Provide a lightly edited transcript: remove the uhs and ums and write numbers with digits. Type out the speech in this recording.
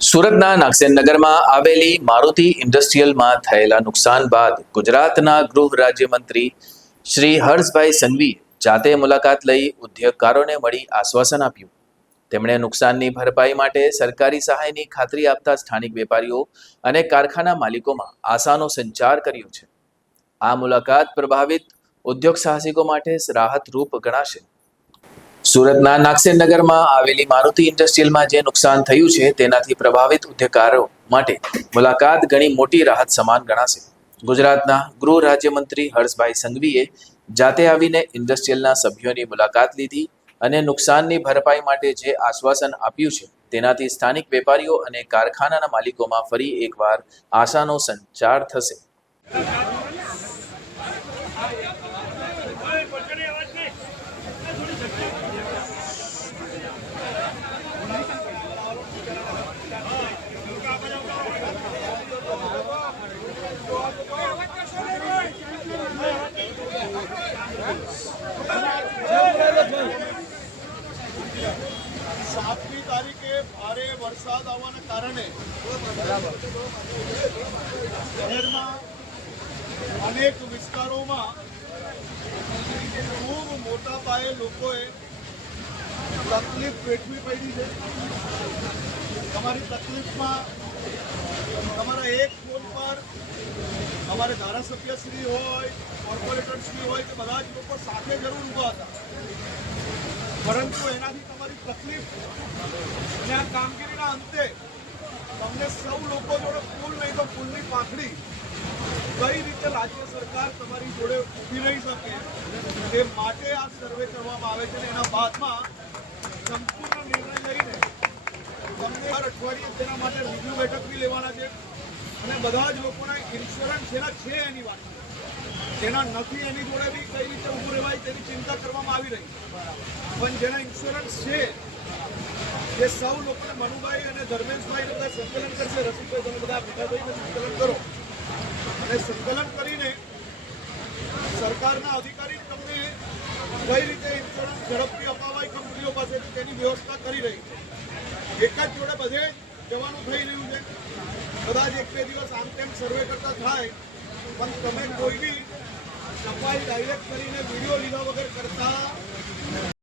સુરતના નાગસેનનગરમાં આવેલી મારુતિ ઇન્ડસ્ટ્રીયલમાં થયેલા નુકસાન બાદ ગુજરાતના ગૃહ રાજ્યમંત્રી શ્રી હર્ષભાઈ સંઘવીએ જાતે મુલાકાત લઈ ઉદ્યોગકારોને મળી આશ્વાસન આપ્યું। તેમણે નુકસાનની ભરપાઈ માટે સરકારી સહાયની ખાતરી આપતા સ્થાનિક વેપારીઓ અને કારખાના માલિકોમાં આશાનો સંચાર કર્યો છે। આ મુલાકાત પ્રભાવિત ઉદ્યોગ સાહસિકો માટે રાહતરૂપ ગણાશે। સુરતના નાગસેનનગરમાં આવેલી મારુતિ ઇન્ડસ્ટ્રીયલમાં જે નુકસાન થયું છે તેનાથી પ્રભાવિત ઉદ્યોગકારો માટે મુલાકાત ઘણી મોટી રાહત સમાન ગણાશે। ગુજરાતના ગૃહ રાજ્યમંત્રી હર્ષભાઈ સંઘવીએ જાતે આવીને ઇન્ડસ્ટ્રીયલના સભ્યોની મુલાકાત લીધી અને નુકસાનની ભરપાઈ માટે જે આશ્વાસન આપ્યું છે તેનાથી સ્થાનિક વેપારીઓ અને કારખાનાના માલિકોમાં ફરી એકવાર આશાનો સંચાર થશે। सातमी तारीखे भारे वरसाद आवाना कारणे शહેરમાં અનેક વિસ્તારોમાં ખૂબ મોટા પાયે લોકોએ તકલીફ વેઠવી પડી છે। તમારી તકલીફમાં તમારા એક ફોન પર અમારે ધારાસભ્યશ્રી હોય, કોર્પોરેટરશ્રી હોય કે બધા જ લોકો સાથે જરૂર ઊભા હતા, પરંતુ એનાથી તમારી તકલીફ અને આ કામગીરીના અંતે તમને સૌ લોકો જોડે પુલ નહીં તો પુલની પાંખડી કઈ રીતે રાજ્ય સરકાર તમારી જોડે ઊભી રહી શકે તે માટે આ સર્વે કરવામાં આવે છે। એના બાદમાં સંપૂર્ણ નિર્ણય લઈને તમને હર અઠવાડિયે તેના માટે રિવ્યુ બેઠક બી લેવાના છે અને બધા જ લોકોના ઇન્સ્યોરન્સ જેના છે એની વાત, જેના નથી એની જોડે બી કઈ રીતે ઊભું રહેવાય તેની ચિંતા કરવામાં આવી રહી છે। પણ જેના ઇન્સ્યોરન્સ છે એ સૌ લોકોને મનુભાઈ અને ધર્મેશભાઈ બધા સંકલન કરશે। રસિકભાઈ તમે બધા ભેગા થઈને સંકલન કરો અને સંકલન કરીને સરકારના અધિકારી તમને કઈ રીતે ઇન્સ્યોરન્સ ઝડપથી અપાવાય કંપનીઓ પાસેથી તેની વ્યવસ્થા કરી રહી છે। એક જ જોડે બધે જવાનું થઈ રહ્યું છે, કદાચ એક બે દિવસ આમ તેમ સર્વે કરતા થાય, પણ તમે કોઈ બી સફાઈ ડાયરેક્ટ કરીને વિડીયો લીધા વગર કરતા